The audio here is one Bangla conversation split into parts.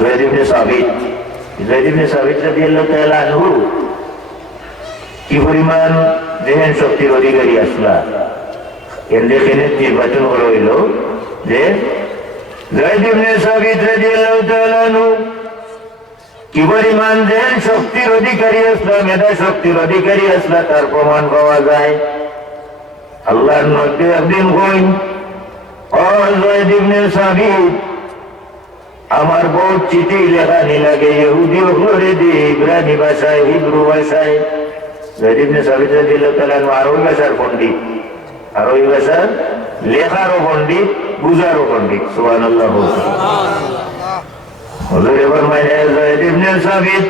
যায়েদ ইবনে সাবিত রাদিয়াল্লাহু তাআলা আনহু কি পরিমাণ জেহেন শক্তির অধিকারী আসলা এখানে নির্বাচন করা হইল যে যায়েদ ইবনে সাবিত রাদিয়াল্লাহু তাআলা আনহু কি পরিমাণ জেহেন শক্তির অধিকারী আসলা, মেধা শক্তির অধিকারী আসলা তার প্রমাণ পাওয়া যায়। আল্লাহর নবী একদিন কইন, ও যায়েদ ইবনে সাবিত, আমার বউ চিঠি লেখানি লাগে ইহুদি হলে দি ইব্রানি ভাষায়, হিব্রু ভাষায়। যায়েদ ইবনে সাবিত রাদিয়াল্লাহু তাআলা আরবি ভাষার পণ্ডিত, আরবি ভাষার লেখারও পণ্ডিত, বুঝারও পণ্ডিত। সুবহানাল্লাহ। হুজুরে ফরমাইলেন, যায়েদ ইবনে সাবিত,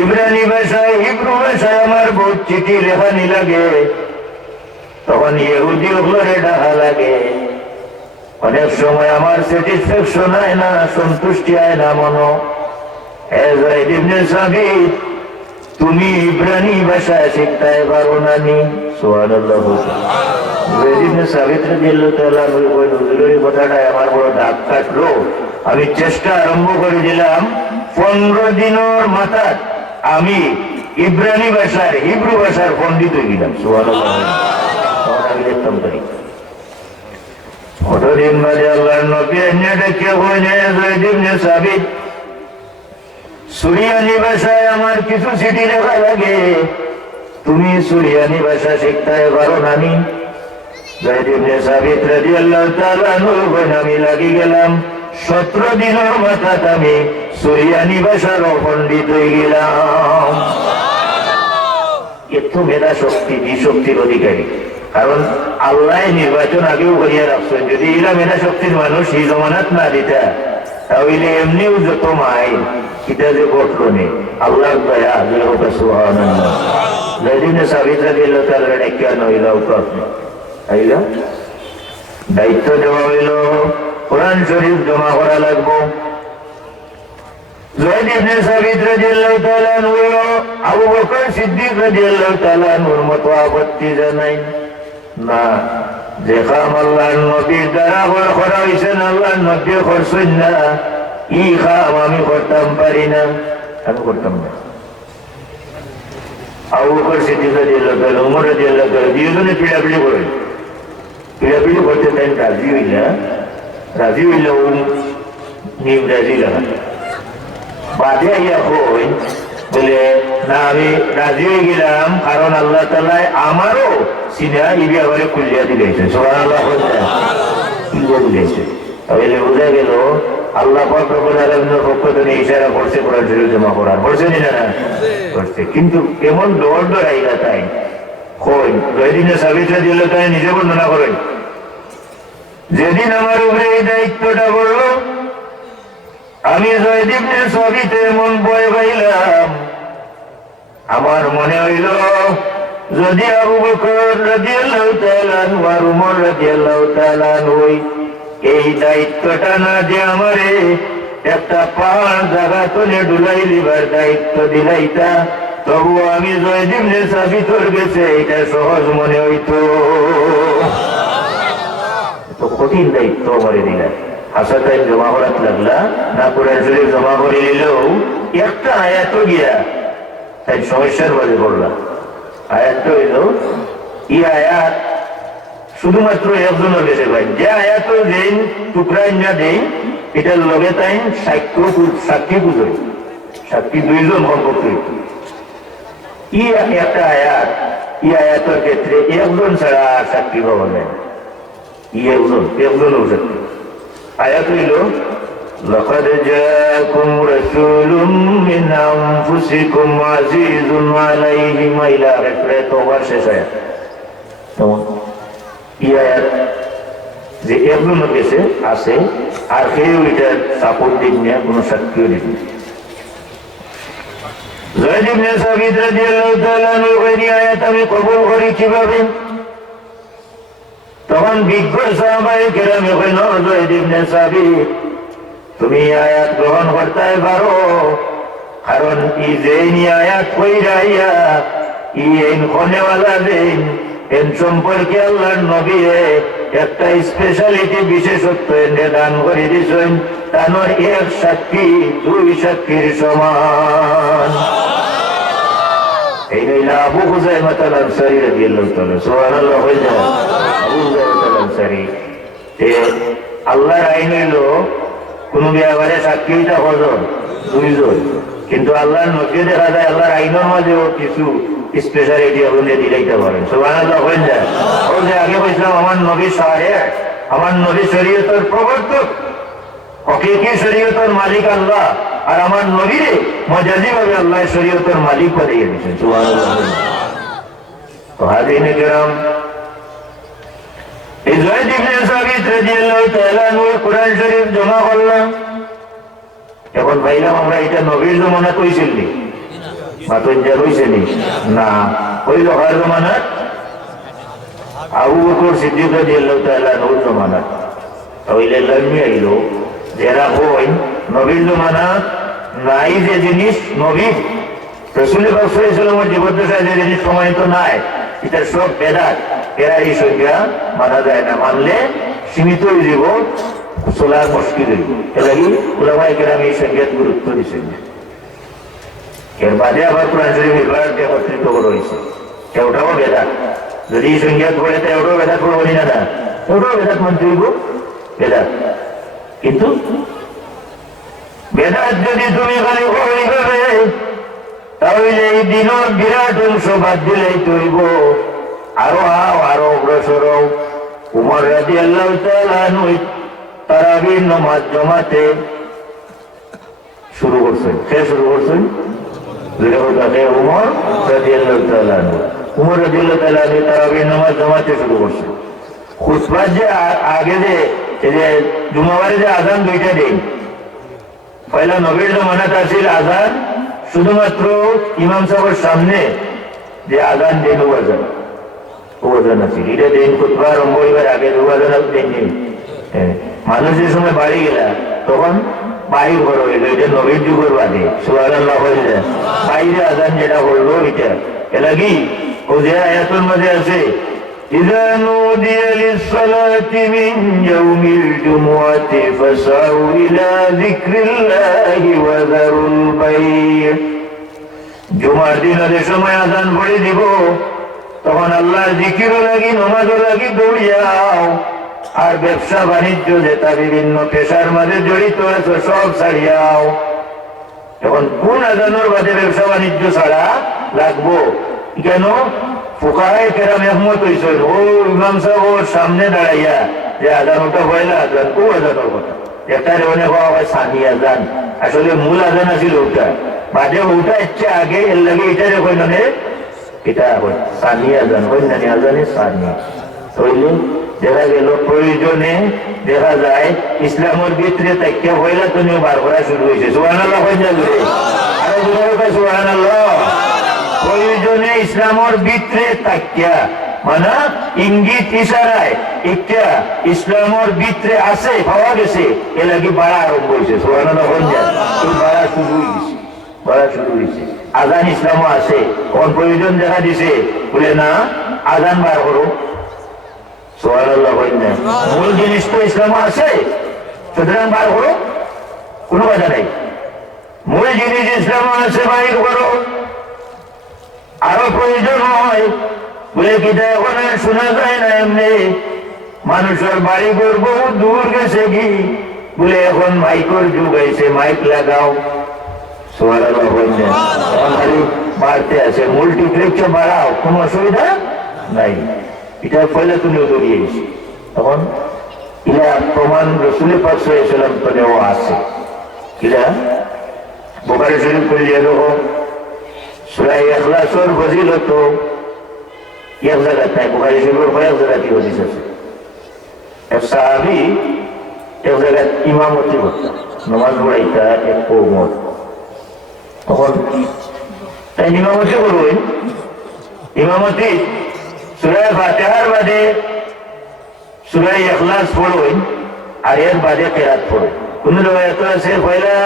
ইব্রানি ভাষায়, হিব্রু ভাষায় আমার বউ চিঠি লেখানি লাগে, তখন ইহুদি হলে ডাকা লাগে। অনেক সময় আমার স্যাটিসফ্যাকশন হয় না, সন্তুষ্টি হয় না মনো। হে যায়েদ ইবনে সাবিত, তুমি ইব্রানি ভাষা শিখতে পারো না নি? সুবহানাল্লাহ। যায়েদ ইবনে সাবিত রাদিয়াল্লাহু তাআলা বলেন, হুজুরের কথাটাই আমার বড় দাগ কাটলো। আমি চেষ্টা আরম্ভ করে দিলাম, 15 দিনের মাথায় আমি ইব্রানি ভাষার, হিব্রু ভাষার পণ্ডিত হয়ে গেলাম। সুবহানাল্লাহ। আমি দেখতাম করি কতদিন বাদে আল্লাহর নবী এনে ডেকে বলেন, যায়েদ ইবনে সাবিত, সুরিয়ানি ভাষায় আমার কিছু চিঠি লেখা লাগে, তুমি সুরিয়ানি ভাষা শিখতে পারো না নি? যায়েদ ইবনে সাবিত রাদিয়াল্লাহু তাআলা আনহু বলেন, আমি লাগি গেলাম 17 দিনের মাথায় আমি সুরিয়ানি ভাষার পণ্ডিত হয়ে গেলাম। এত মেধা শক্তি, যে শক্তির অধিকারী। কারণ আল্লাহ নির্বাচন আগেও করিয়া রাখছেন, যদি এরা মেধা শক্তির মানুষ এই জমানাত না দিতা, তাহলে এমনিও যত মাই এটা যে ঘটলো নেই। আল্লাহর দয়া। সুবহানাল্লাহ। যায়েদ ইবনে সাবিত রাদিয়াল্লাহু তাআলা কেন হইল? আইলা দায়িত্ব দেওয়া হইল, কোরআন শরীফ জমা করা লাগবো। যায়েদ ইবনে সাবিত রাদিয়াল্লাহু তাআলা আনহু আবু বকর সিদ্দিক রাদিয়াল্লাহু তাআলা আনহুর মতো আপত্তি জানাই না, যে কাম আল্লাহর নবীর দ্বারা করা হয়েছেন, আল্লাহর নবী করছেন না, ই কাম আমি করতাম পারি না, আমি করতাম না। আবু বকর সিদ্দিক রাদিয়াল্লাহু তাআলা, ওমর রাদিয়াল্লাহু তাআলা দুইজনে পিড়াপিড়ি করেন। পিড়াপিড়ি করতে তাই রাজি হইলা নিম রাজি লাগা বাদে আইয়া কই বলে, না আমি রাজি হয়ে গেলাম, কারণ আল্লাহ তাআলা আমারও সিনা ইবিয়া করে কুলিয়া দিলেছে। সুবহানাল্লাহ। কুলিয়া দিলেছে, তাহলে বোঝা গেল আল্লাহ পাক রব্বুল আলামিনের পক্ষ থেকে ইশারা করছে কোরআন শরীফ জমা করার। করছে না? করছে। কিন্তু কেমন দৌড় দৌড়াইলা তাই কই। যায়েদ ইবনে সাবিত রাদিয়াল্লাহু তাআলা নিজে বর্ণনা করেন, যেদিন আমার উপরে এই দায়িত্বটা পড়লো, আমি যায়েদ ইবনে সাবিত এমন ভয় পাইলাম, আমার মনে হইল যদি আবু বকর রাদিয়াল্লাহু তাআলা আনহু আর ওমর রাদিয়াল্লাহু তাআলা আনহু এই দায়িত্বটা না যে আমারে একটা পাহাড় জায়গা তুলে ডুলাই দিবার দায়িত্ব দিলাইতা, তবু আমি যায়েদ ইবনে সাবিতর গেছে এটা সহজ মনে হইতো। কঠিন দায়িত্ব আমারে দিলা। হাসাতাই জমা করাত লাগলা না, কোরআন শরীফ জমা করে নিলেও একটা আয়াত গিয়া তাই সমস্যার বাজে পড়লা। আয়াতটা হইল, এই আয়াত শুধুমাত্র একজনের কাছে পাই, যে আয়াত যেই টুকরা না দেই এটার লগে তাই সাক্ষী বুঝে, সাক্ষী দুইজন সম্পর্ক। ই একটা আয়াত, এই আয়াতের ক্ষেত্রে একজন ছাড়া আর সাক্ষী পাওয়া যায় না। একজনও সাক্ষী। আয়াত হইল, লাকাদ জাআকুম রাসূলুম মিন আনফুসিকুম আযীযুন আলাইহি মা ইলা আখিরে। তওবার শেষ আয়াত। এই আয়াত যে একজনের কাছে আছে, আর কেউ এটার সাপোর্ট দিন না, কোনো সাক্ষীও দিন না। যায়েদ ইবনে সাবিত রাদিয়াল্লাহু তাআলা আনহু এই আয়াত আমি কবুল করি কিভাবে? তখন বিজ্ঞ সাহাবায়ে কেরাম কইল, যায়েদ ইবনে সাবিত, তুমি আয়াত গ্রহণ করতে পারো, কারণ এই যে আয়াত কইরাইয়া এই খনেওয়ালা দিন এর সম্পর্কে আল্লাহর নবী একটা স্পেশালিটি, বিশেষত্ব এনে দান করে দিয়েছেন। তানোর এক সাক্ষী দুই সাক্ষীর সমান। এই নইলা আবু হুযায়মা আল-আনসারী রাদিয়াল্লাহু তাআলা, সুবহানাল্লাহ হয়ে যায়। আবু হুযায়মা আল-আনসারী আল্লাহর আইন হইল কোন ব্যাপারে সাক্ষী হইতে হজন দুইজন, কিন্তু আল্লাহর নবী দেখা যায় আল্লাহর আইনের মাঝেও কিছু স্পেশালিটি আপনি দিলাইতে পারেন। সুবহানাল্লাহ হয়ে যায়। ও যে আগে বলছিলাম আমার নবী শারে, আমার নবী শরীয়তের প্রবর্তক, হকিকি শরীয়তের মালিক আল্লাহ, আর আমার নবীরে মজাজি ভাবে আল্লাহ শরীয়তের মালিক বানিয়ে দিয়েছেন। সুবহানাল্লাহ। তো হাজিরিনে কেরাম, এই যায়েদ ইবনে সাবিত রাদিয়াল্লাহু তাআলা আনহু কুরআন শরীফ জমা করলাম। এখন ভাইলাম আমরা এটা নবীর জমানা কইছিল নি, মাতন যা কইছে নি না, ওই লোহার জমানা আবু বকর সিদ্দিক রাদিয়াল্লাহু তাআলা আনহুর জমানা। তাইলে লামি আইলো যারা হই নবীর জমানা নাই যে জিনিস নবী রাসূল পাক সাল্লাল্লাহু আলাইহি ওয়াসাল্লামের জীবদ্দশায় যে জিনিস প্রমাণিত নাই, এটা সব বেদাত। এরা এই সংজ্ঞা মানা যায় না, মানলে সীমিত হয়ে যাব, চলার মুশকিল হইব। এলাকি উলামায়ে কেরাম এই সংজ্ঞাত গুরুত্ব দিচ্ছেন। এর বাদে আবার কোরআন শরীফ এবার একত্রিত করা হয়েছে, ওটাও বেদাত। যদি এই সংজ্ঞাত পড়ে তাই ওটাও বেদাত পড়বো না, না ওটাও বেদাত মানতে হইব, বেদাত। কিন্তু বেদাত যদি তুমি খালি হইবে তাহলে এই দিনের বিরাট অংশ বাদ দিলেই তৈব। আরো আরো অগ্রসর উমর রাদিয়াল্লাহু তাআলা আনহু তারাবির নামাজ জমাতে শুরু করছেন। কে শুরু করছেন? উমর রাদিয়াল্লাহু তাআলা আনহু। উমর রাদিয়াল্লাহু তাআলা আনহু তারাবির নামাজ জমাতে শুরু করছেন। খুতবার যে আগে যে জুমাবারে যে আযান দুইটা দেন, পয়লা নবীর জমানাত আছিল আযান শুধুমাত্র ইমাম সাহেবের সামনে যে আযান দেন ওয়াজান আছিল, এটা দেন খুতবা আরম্ভ হইবার আগে ওয়াজান দেন নেই। মানুষ যে সময় বাড়ি গেলা তখন বাড়ি ঘর হইল, এটা নবীর যুগের বাদে। সুবহানাল্লাহ হয়ে যায়। বাইরে আযান যেটা হইল এটা এলাকি ও যে আয়াতের মধ্যে আছে إذا نودي للصلاة من يوم الجمعة فاسعوا إلى ذكر الله وذروا البيع। জুমার দিনের সময় আযান পড়ে দিব, তখন আল্লাহর জিকিরও লাগি নামাজও লাগি দৌড়িয়াও, আর ব্যবসা বাণিজ্য যেটা বিভিন্ন পেশার মাঝে জড়িত আছে সব ছাড়িয়াও। এখন কোন আযানের বাদে ব্যবসা বাণিজ্য ছাড়া লাগবো? কেন? ফুকাহায়ে কেরাম একমত হইছেন, ও ইমাম সাহেবের সামনে দাঁড়াইয়া যে আযান ওটা পয়লা আযান, ও আযানের কথা একটা রেওনে হওয়া হয় সানি আযান, আসলে মূল আযান আছিল ওটা, বাদে ওটা ইচ্ছে আগে এর লাগে এটা রে কই মানে এটা হয় সানি আযান, হয় না আযানে সানি। তাইলে দেখা গেল প্রয়োজনে দেখা যায় ইসলামের ভিতরে তাকিয়া পয়লা তো নিয়ে বার করা শুরু হয়েছে। সুবহানাল্লাহ হয়ে যাবে, আরো জোরে সুবহানাল্লাহ। প্রয়োজনে ইসলামের ভিতরে তাকিয়া মানে ইঙ্গিত ইশারায় একটা ইসলামের ভিতরে আছে পাওয়া গেছে, এ লাগি বাড়া আরম্ভ হয়েছে। সুবহানাল্লাহ হয়ে যায়, বাড়া শুরু হয়ে গেছে, বাড়া শুরু হয়েছে। আযান ইসলামও আছে, কোন প্রয়োজন দেখা দিছে বলে না আযান বার করো। সুবহানাল্লাহ হয়ে যায়, মূল জিনিস তো ইসলামও আছে, সুতরাং বার করো, কোনো কথা নাই। মূল জিনিস ইসলামও আছে, বাইর করো। আরো প্রয়োজন হয় বলে কিটা এখন শোনা যায় না, এমনি মানুষের বাড়ি ঘর বহু দূর গেছে কি বলে এখন মাইকের যুগ আইছে, মাইক লাগাও। সুবহানাল্লাহ হয়ে যায়, খালি বাড়তে আছে, মাল্টিপ্লেক্সে বাড়াও, কোনো অসুবিধা নাই। এটা পয়লা তুমি দৌড়িয়েছি, তখন ইলা প্রমাণ রাসূল পাক সাল্লাল্লাহু আলাইহি ওয়াসাল্লাম তো দেওয়া আছে। ইলা বুখারী শরীফ পড়িয়ে দেখো, সূরা ইখলাসের ফজিলত এক জায়গায় নাই, বুখারী শরীফের কয়েক জায়গায় হাদিস আছে। এক সাহাবী এক জায়গায় ইমামতি করতেন, নামাজ পড়াইতা এক কওমত, তখন তাই ইমামতি করবেন, ইমামতি সূরা ফাতিহার বাদে সূরা ইখলাস পড়বেন, আর এর বাদে কিরাত পড়বেন। কোন রওয়ায়াত আছে পয়লা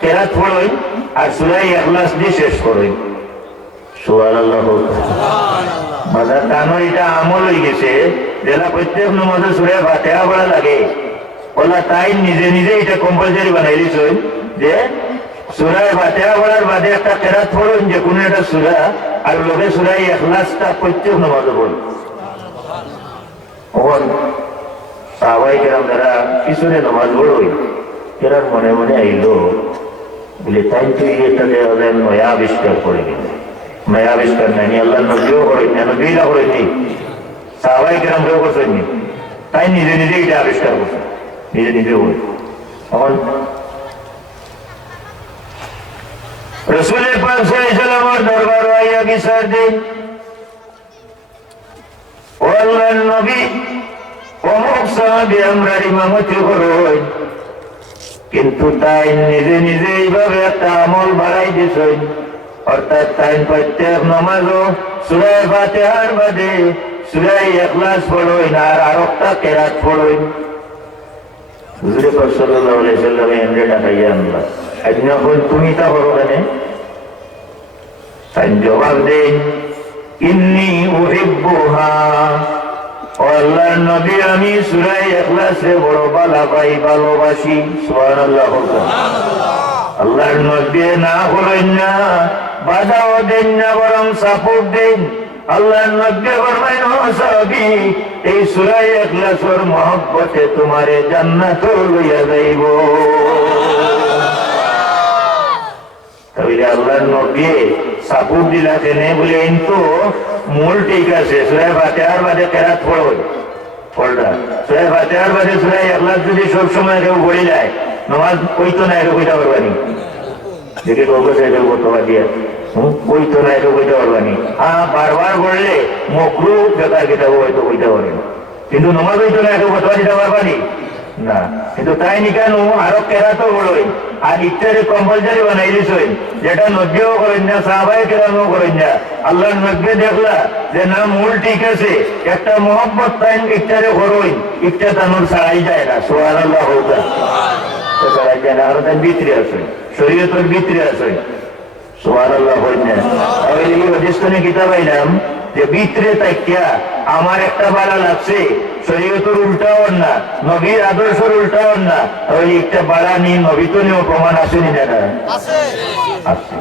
কিরাত পড়বেন আর সূরা ইখলাস দিয়ে শেষ করবেন। সুবহানাল্লাহ। মানে তানো এটা আমল হয়ে গেছে, যেটা প্রত্যেক নামাজে সূরা ফাতিহা পড়া লাগে, ওলা তাই নিজে নিজে এটা কম্পালসারি বানাই দিচ্ছেন যে সূরায়ে ফাতিহা পড়ার বাদে একটা কেরাত পড়ুন, যে কোনো একটা সূরা, আর লোকে সূরায়ে ইখলাসটা প্রত্যেক নামাজে পড়ুন। তখন সাহাবায়ে কেরাম যারা পিছনে নামাজ পড়ই এরা মনে মনে আইলো বলে তাই তো এটাতে ওদের নয়া আবিষ্কার করে গেল। নয়া আবিষ্কার নাই, আল্লাহ নবীও করেন না, নবীরা করেননি, সাহাবায়ে কেরাম কেউ করছেননি, তাই নিজে নিজে এটা আবিষ্কার করছে, নিজে নিজে বলে। তখন রাসূল পাক সাল্লাল্লাহু আলাইহি ওয়াসাল্লামের দরবার আইয়া বিচার দেন, ও আল্লাহর নবী, অমুক সাহাবী আমরার ইমামতি করেন, কিন্তু তাই নিজে নিজে এইভাবে একটা আমল বাড়াই দিয়েছেন, অর্থাৎ তাই প্রত্যেক নামাজও সূরা ফাতিহার বাদে সূরা ইখলাস পড়েন আর আরেকটা কেরাত পড়েন। হুজুর পাক সাল্লাল্লাহু আলাইহি ওয়াসাল্লাম এমনি ডাকাইয়া আনলা, আপনি এখন তুমি তা করো কেন? তাই জবাব দেন, ইন্নী উহিব্বুহা, ও আল্লাহর নবী আমি সূরা ইখলাসে বড় ভালো পাই, ভালোবাসি। সুবহানাল্লাহ। আল্লাহর নবী না করেন না, বাধাও দেন না, বরং সাপোর্ট দেন। আল্লাহর নবী ফরমায়েন, ও সাহাবী, এই সূরা ইখলাসের মহব্বতে তোমারে জান্নাতে লইয়া যাইব। তাহলে আল্লাহর নবী সাপোর্ট দিলা কেন? বলে কিন্তু মূল ঠিক আছে, সূরা ফাতিহার বাদে কেরাত পড়ো, পড়লা সূরা ফাতিহার বাদে সূরা ইখলাস যদি সব সময় কেউ পড়ে যায়, নামাজ কইতো না, এটা কইতে পারবানি, দেখে কবে সেটা বর্তমান দিয়ে কইতো না, এটা কইতে পারবানি। হ্যাঁ, বারবার পড়লে মকরুহ বেকার কিতাব হয়তো কইতে পারেন, কিন্তু নামাজ হইতো না, এটা বর্তমান দিতে পারবানি না। কিন্তু তাই নি কেন আরো কেরাতও বড়ই, আর ইফতারে কম্পালসারি বানাই দিছেন, যেটা নবীও করেন না, সাহাবায়ে কেরামও করেন না। আল্লাহর নবী দেখলা যে না, মূল ঠিক আছে, একটা মোহাম্মত তাই ইফতারে করই, ইফতার তানোর ছাড়াই যায় না। সুবহানাল্লাহ। ছাড়াই যায় না, আরো তার ভিতরে আছে, শরীয়তের ভিতরে আছে। সুবহানাল্লাহ। তাহলে এই অধিষ্ঠানে কিতাব আইলাম যে ভিতরে তাকিয়া আমার একটা বালা লাগছে, শরীয়তের উল্টাও না, নবীর আদর্শের উল্টাও না, ওই একটা বালা নিয়ে নবী তো নিয়েও প্রমাণ আসেনি না? আছে।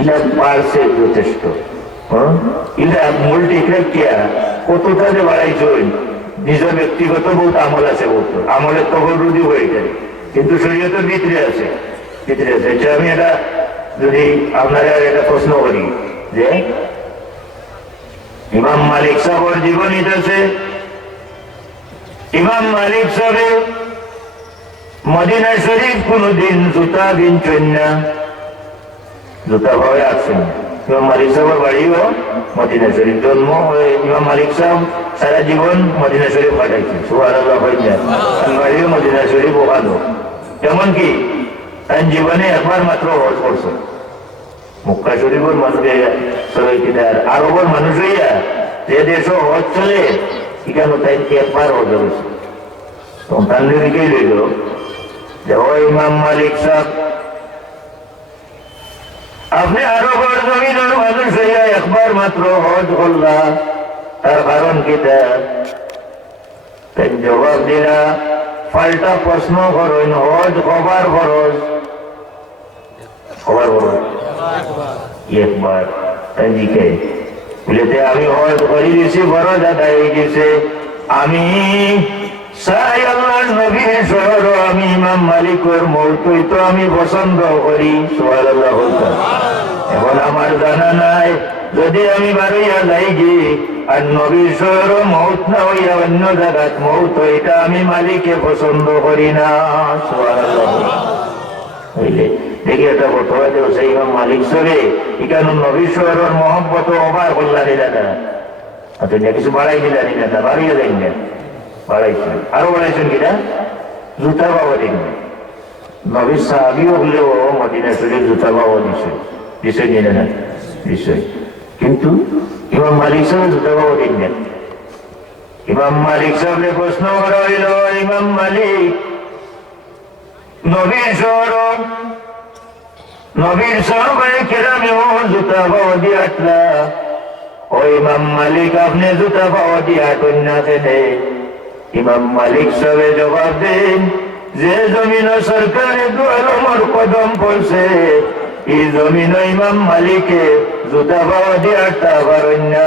ইলা পারছে যথেষ্ট। ইলা মূল ঠিক রাখিয়া কতটা যে বাড়াইছেন, নিজের ব্যক্তিগত বহুত আমল আছে, বহুত আমলের তখন রুদি হয়ে যায়, কিন্তু শরীয়তের ভিতরে আছে, ভিতরে আছে। আমি এটা যদি আপনারা একটা প্রশ্ন করি যে ইমাম মালিক সাহেবের জীবনীতে আছে, ইমাম মালিক সাহেব মদিনা শরীফ কোনদিন জুতা কিনছেন না, জুতা ভাবে আসছেন। ইমাম মালিক সাহেবের বাড়িও মদিনা শরীফ, জন্ম হয়ে ইমাম মালিক সাহেব সারা জীবন মদিনা শরীফ কাটাইছেন। সুবহানাল্লাহ। বাড়িও মদিনা শরীফ ওখানো, এমনকি তার জীবনে একবার মাত্র হজ করছে। মক্কা শরীফের মানুষে সবাই কিনার আরবের মানুষ হইয়া যে দেশ হজ চলে, এখানে তাই একবার হজ হয়েছে। তার দিকেই রইল যে ও ইমাম মালিক সাহেব, আপনি আরবের জমিনের মানুষ হইয়া একবার মাত্র হজ করলা, তার কারণ কিটা? তাই জবাব দিলা, পাল্টা প্রশ্ন করেন, হজ কবার ফরজ? কবার ফরজ? একবার। বলেতে আমি হজ করে দিয়েছি, ফরজ আদায় হয়ে গেছে। আমি চাই আল্লাহর নবীর শহর, আমি ইমাম মালিকের মৌতই তো আমি পছন্দ করি। সুবহানাল্লাহ। এখন আমার জানা নাই, যদি আমি বাড়িয়া যাই গিয়ে আর নবীর শহর মৌত না হইয়া অন্য জায়গাত মৌত, এটা আমি মালিকে পছন্দ করি না। সুবহানাল্লাহ। বুঝলে দেখি একটা বর্তমান দেবছে ইমাম মালিক সরে এখানে নবীর শহরের মহব্বত অবার করলা নিলা না, কিছু বাড়াই দিলা নিলা না, বাড়িয়ে দেন না, বাড়াইছেন। আরো বাড়াইছেন কিনা? জুতা বাবা দিন, নবীর সাহাবিও হলেও মদিনা শরীফ জুতা বাবা দিছে, বিষয় নিলে না, বিষয়। কিন্তু ইমাম মালিক সাহেব জুতা বাবা দিন না। ইমাম মালিক সাহেবকে প্রশ্ন করা হইল, ইমাম মালিক নবীর শহর, নবীর সাহাবায়ে কেরামেও জুতা পাওয়া দিয়ে হাঁটলা, ও ইমাম মালিক আপনি জুতা পাওয়া দিয়ে হাঁটুন না কেনে? ইমাম মালিক সাহেব জবাব দেন, যে জমিন সরকারে দুয়ার কদম পড়ছে এই জমিন ইমাম মালিকে জুতা বাবা দিয়ে আটটা পারেন না।